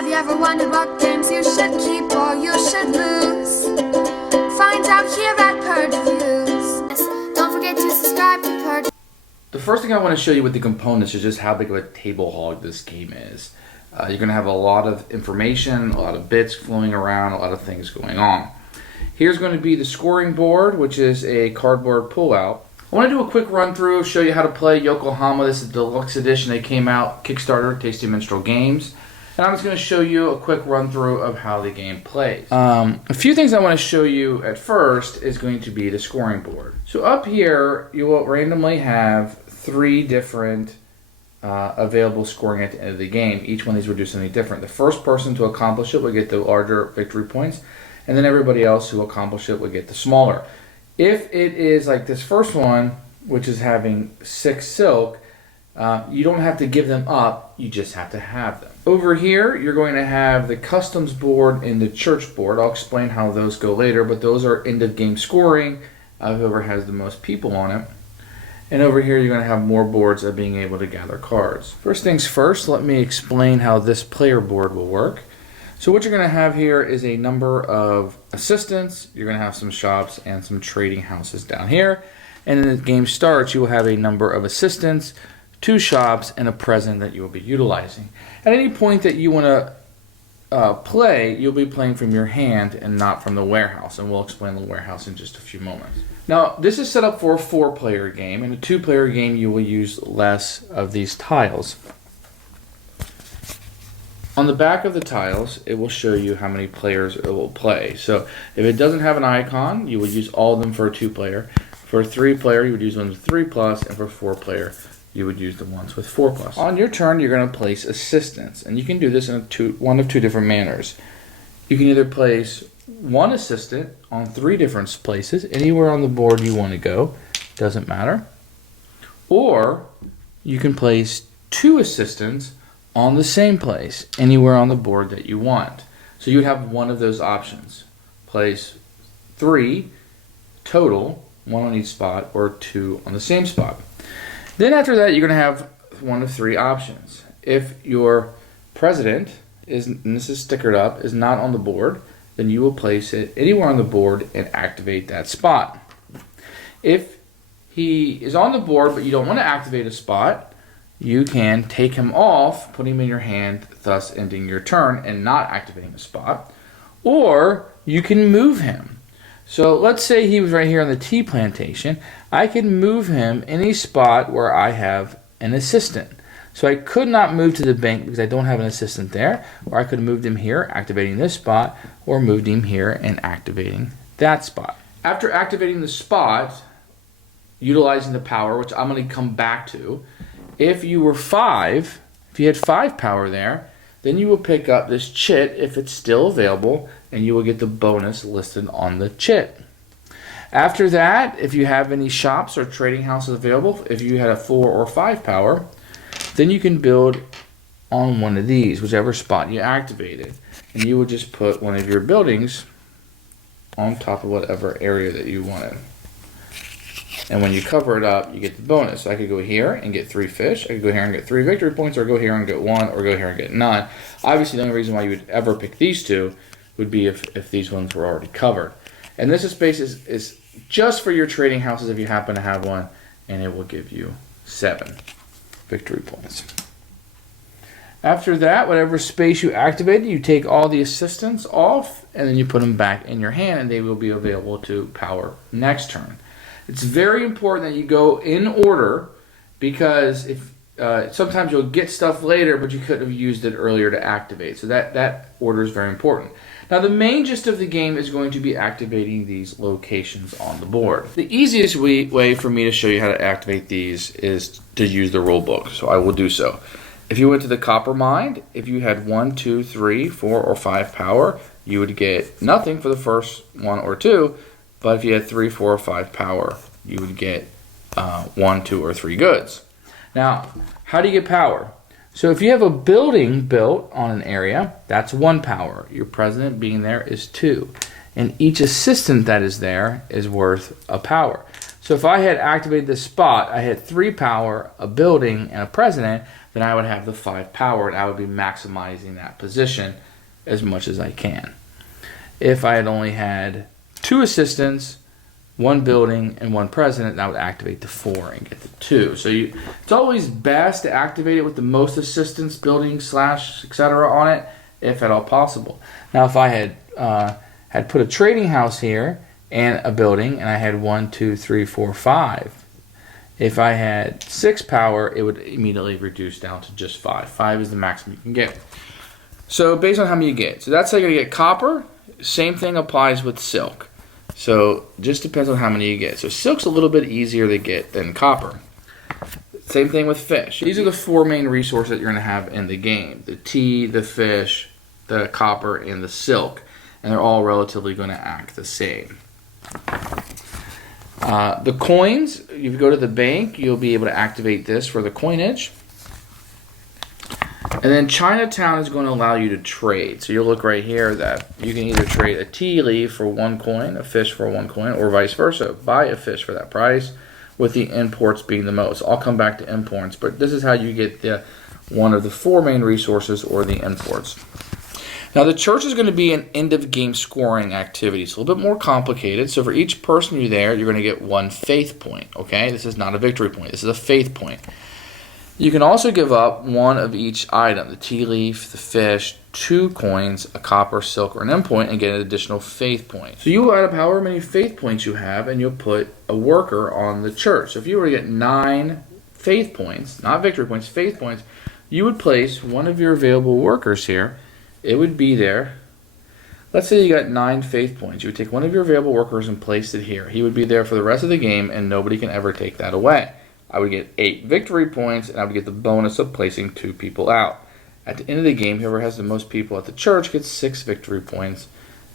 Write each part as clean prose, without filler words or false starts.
Have you ever wondered what games you should keep or you should lose? Find out here at Purge Reviews. Don't forget to subscribe to Purge. The first thing I want to show you with the components is just how big of a table hog this game is. You're going to have a lot of information, a lot of bits flowing around, a lot of things going on. Here's going to be the scoring board, which is a cardboard pullout. I want to do a quick run through, show you how to play Yokohama. This is the Deluxe Edition. They came out, Kickstarter, Tasty Minstrel Games. And I'm just going to show you a quick run through of how the game plays. A few things I want to show you at first is going to be the scoring board. So up here, you will randomly have 3 different available scoring at the end of the game. Each one of these will do something different. The first person to accomplish it will get the larger victory points, and then everybody else who accomplish it will get the smaller. If it is like this first one, which is having 6 silk, you don't have to give them up, you just have to have them. Over here, you're going to have the customs board and the church board. I'll explain how those go later, but those are end of game scoring, whoever has the most people on it. And over here, you're going to have more boards of being able to gather cards. First things first, let me explain how this player board will work. So what you're going to have here is a number of assistants. You're going to have some shops and some trading houses down here. And when the game starts, you will have a number of assistants, 2 shops, and a present that you will be utilizing. At any point that you want to play, you'll be playing from your hand and not from the warehouse. And we'll explain the warehouse in just a few moments. Now, this is set up for a 4-player game. In a 2-player game, you will use less of these tiles. On the back of the tiles, it will show you how many players it will play. So if it doesn't have an icon, you would use all of them for a 2-player. For a 3-player, you would use ones with 3+, and for a 4-player, you would use the ones with 4+. On your turn, you're going to place assistants, and you can do this in one of 2 different manners. You can either place 1 assistant on 3 different places, anywhere on the board you want to go, doesn't matter. Or you can place 2 assistants on the same place, anywhere on the board that you want. So you would have one of those options. Place 3 total, 1 on each spot, or 2 on the same spot. Then after that, you're going to have one of 3 options. If your president is, and this is stickered up, is not on the board, then you will place it anywhere on the board and activate that spot. If he is on the board but you don't want to activate a spot, you can take him off, put him in your hand, thus ending your turn and not activating a spot. Or you can move him. So let's say he was right here on the tea plantation. I can move him any spot where I have an assistant. So I could not move to the bank because I don't have an assistant there, or I could have moved him here, activating this spot, or moved him here and activating that spot. After activating the spot, utilizing the power, which I'm going to come back to, if you were 5, if you had 5 power there, then you will pick up this chit if it's still available, and you will get the bonus listed on the chit. After that, if you have any shops or trading houses available, if you had a 4 or 5 power, then you can build on one of these, whichever spot you activated. And you would just put one of your buildings on top of whatever area that you wanted. And when you cover it up, you get the bonus. So I could go here and get 3 fish. I could go here and get 3 victory points, or go here and get 1, or go here and get none. Obviously, the only reason why you would ever pick these 2 would be if these ones were already covered. And this space is just for your trading houses if you happen to have one, and it will give you 7 victory points. After that, whatever space you activated, you take all the assistants off, and then you put them back in your hand, and they will be available to power next turn. It's very important that you go in order, because if sometimes you'll get stuff later, but you could have used it earlier to activate. So that order is very important. Now the main gist of the game is going to be activating these locations on the board. The easiest way for me to show you how to activate these is to use the rule book. So I will do so. If you went to the copper mine, if you had 1, 2, 3, 4, or 5 power, you would get nothing for the first 1 or 2. But if you had 3, 4, or 5 power, you would get 1, 2, or 3 goods. Now, how do you get power? So if you have a building built on an area, that's 1 power. Your president being there is 2. And each assistant that is there is worth a power. So if I had activated this spot, I had 3 power, a building, and a president, then I would have the 5 power, and I would be maximizing that position as much as I can. If I had only had 2 assistants, 1 building, and 1 president, then I would activate the 4 and get the 2. So it's always best to activate it with the most assistants, building, slash, etc. on it, if at all possible. Now, if I had put a trading house here and a building, and I had 1, 2, 3, 4, 5. If I had 6 power, it would immediately reduce down to just 5. 5 is the maximum you can get. So based on how many you get. So that's how you're going to get copper. Same thing applies with silk. So just depends on how many you get. So silk's a little bit easier to get than copper. Same thing with fish. These are the 4 main resources that you're going to have in the game. The tea, the fish, the copper, and the silk. And they're all relatively going to act the same. The coins, if you go to the bank, you'll be able to activate this for the coinage. And then Chinatown is going to allow you to trade. So you'll look right here that you can either trade a tea leaf for 1 coin, a fish for 1 coin, or vice versa. Buy a fish for that price, with the imports being the most. I'll come back to imports, but this is how you get one of the 4 main resources, or the imports. Now the church is going to be an end of game scoring activity. It's a little bit more complicated. So for each person you're there, you're going to get 1 faith point. Okay, this is not a victory point. This is a faith point. You can also give up 1 of each item: the tea leaf, the fish, 2 coins, a copper, silk, or an end point, and get an additional faith point. So you will add up however many faith points you have, and you'll put a worker on the church. So if you were to get 9 faith points, not victory points, faith points, you would place one of your available workers here. It would be there. Let's say you got 9 faith points. You would take one of your available workers and place it here. He would be there for the rest of the game, and nobody can ever take that away. I would get 8 victory points, and I would get the bonus of placing 2 people out. At the end of the game, whoever has the most people at the church gets 6 victory points,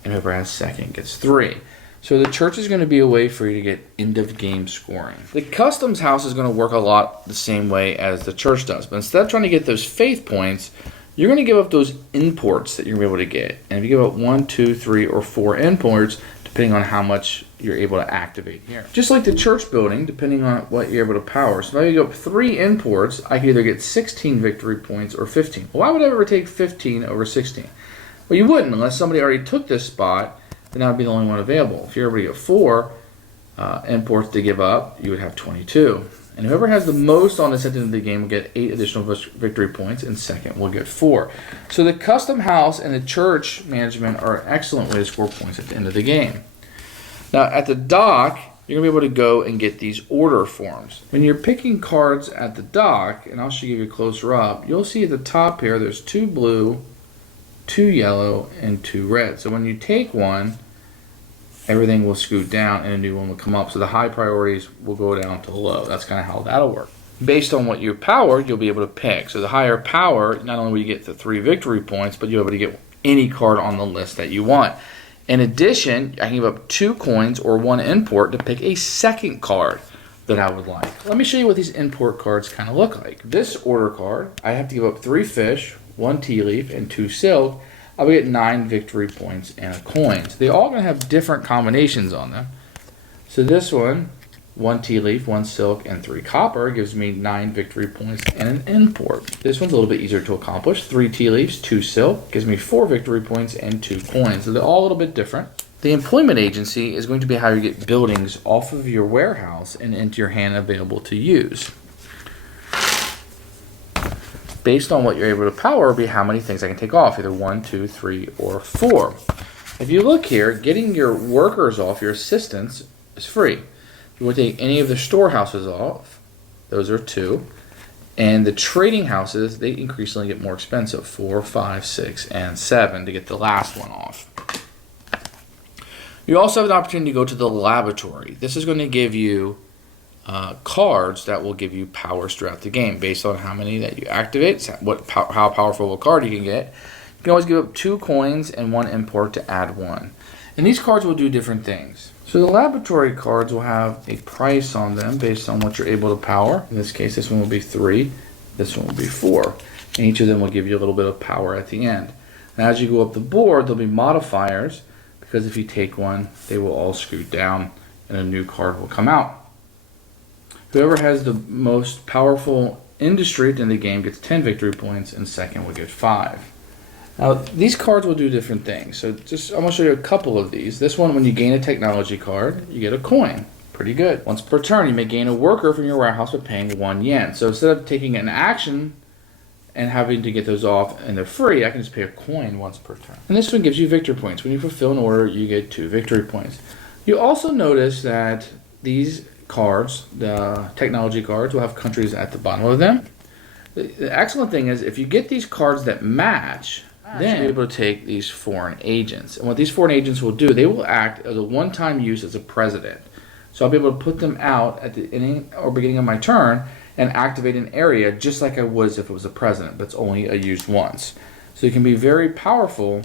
and whoever has second gets 3. So the church is going to be a way for you to get end-of-game scoring. The customs house is going to work a lot the same way as the church does, but instead of trying to get those faith points, you're going to give up those imports that you're going to be able to get. And if you give up 1, 2, 3, or 4 imports, depending on how much you're able to activate here. Just like the church building, depending on what you're able to power. So if I give up 3 imports, I can either get 16 victory points or 15. Well, why would I ever take 15 over 16? Well, you wouldn't unless somebody already took this spot, then that would be the only one available. If you're able to get 4 imports to give up, you would have 22. And whoever has the most on this at the end of the game will get 8 additional victory points, and second will get 4. So the custom house and the church management are an excellent way to score points at the end of the game. Now at the dock, you're going to be able to go and get these order forms. When you're picking cards at the dock, and I'll show you closer up, you'll see at the top here there's 2 blue, 2 yellow, and 2 red. So when you take one, everything will scoot down and a new one will come up. So the high priorities will go down to low. That's kind of how that'll work. Based on what you power, you'll be able to pick. So the higher power, not only will you get the 3 victory points, but you'll be able to get any card on the list that you want. In addition, I can give up 2 coins or 1 import to pick a second card that I would like. Let me show you what these import cards kind of look like. This order card, I have to give up 3 fish, 1 tea leaf, and 2 silk. I will get 9 victory points and a coin. So they're all going to have different combinations on them. So this one, 1 tea leaf, 1 silk, and 3 copper gives me 9 victory points and an import. This one's a little bit easier to accomplish. 3 tea leaves, 2 silk, gives me 4 victory points and 2 coins. So they're all a little bit different. The employment agency is going to be how you get buildings off of your warehouse and into your hand available to use. Based on what you're able to power will be how many things I can take off, either 1, 2, 3, or 4. If you look here, getting your workers off, your assistants, is free. If you want to take any of the storehouses off, those are 2. And the trading houses, they increasingly get more expensive, 4, 5, 6, and 7 to get the last one off. You also have an opportunity to go to the laboratory. This is going to give you cards that will give you powers throughout the game based on how many that you activate, how powerful a card you can get. You can always give up 2 coins and 1 import to add 1. And these cards will do different things. So the laboratory cards will have a price on them based on what you're able to power. In this case, this one will be 3, this one will be 4. And each of them will give you a little bit of power at the end. And as you go up the board, there'll be modifiers, because if you take one, they will all scoot down and a new card will come out. Whoever has the most powerful industry at the end of the game gets 10 victory points, and second would get 5. Now, these cards will do different things. So I'm going to show you a couple of these. This one, when you gain a technology card, you get a coin. Pretty good. Once per turn, you may gain a worker from your warehouse by paying 1 yen. So instead of taking an action and having to get those off and they're free, I can just pay a coin once per turn. And this one gives you victory points. When you fulfill an order, you get 2 victory points. You also notice that these cards, the technology cards, will have countries at the bottom of them. The excellent thing is, if you get these cards that match, then you're able to take these foreign agents. And what these foreign agents will do, they will act as a one-time use as a president. So I'll be able to put them out at the ending or beginning of my turn and activate an area just like I would if it was a president, but it's only used once. So you can be very powerful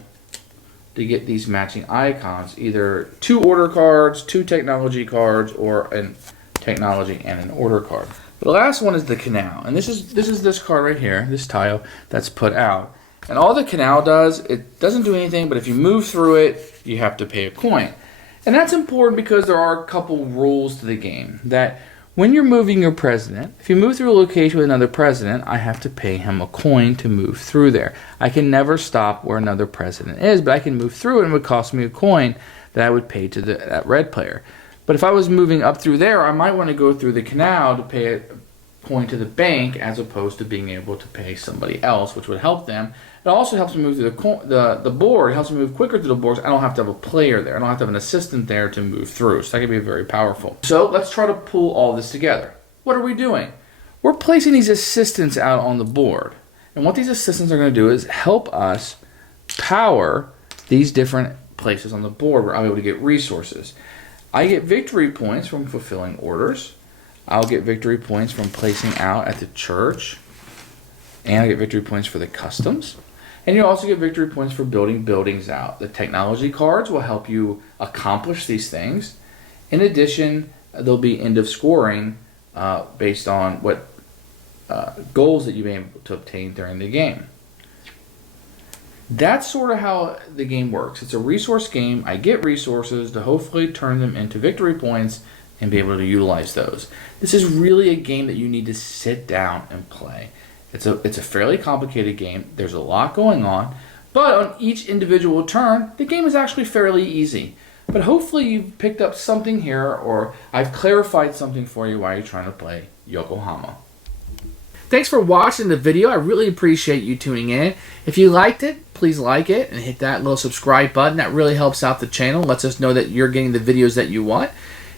to get these matching icons, either 2 order cards, 2 technology cards, or a technology and an order card. The last one is the Canal, and this is this card right here, this tile that's put out. And all the Canal does, it doesn't do anything, but if you move through it, you have to pay a coin. And that's important because there are a couple rules to the game. That when you're moving your president, if you move through a location with another president, I have to pay him a coin to move through there. I can never stop where another president is, but I can move through it and it would cost me a coin that I would pay to that red player. But if I was moving up through there, I might want to go through the Canal to pay a coin to the bank as opposed to being able to pay somebody else, which would help them. It also helps me move through the board. It helps me move quicker through the boards. I don't have to have a player there. I don't have to have an assistant there to move through. So that can be very powerful. So let's try to pull all this together. What are we doing? We're placing these assistants out on the board. And what these assistants are going to do is help us power these different places on the board where I'm able to get resources. I get victory points from fulfilling orders. I'll get victory points from placing out at the church. And I get victory points for the customs. And you also get victory points for building buildings out. The technology cards will help you accomplish these things. In addition, there'll be end of scoring based on what goals that you've been able to obtain during the game. That's sort of how the game works. It's a resource game. I get resources to hopefully turn them into victory points and be able to utilize those. This is really a game that you need to sit down and play. It's a fairly complicated game. There's a lot going on, but on each individual turn, the game is actually fairly easy. But hopefully you've picked up something here, or I've clarified something for you while you're trying to play Yokohama. Thanks for watching the video. I really appreciate you tuning in. If you liked it, please like it and hit that little subscribe button. That really helps out the channel, lets us know that you're getting the videos that you want.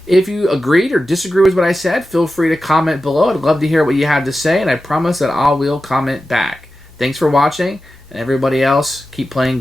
If you agreed or disagree with what I said, feel free to comment below. I'd love to hear what you have to say, and I promise that I will comment back. Thanks for watching, and everybody else, keep playing games.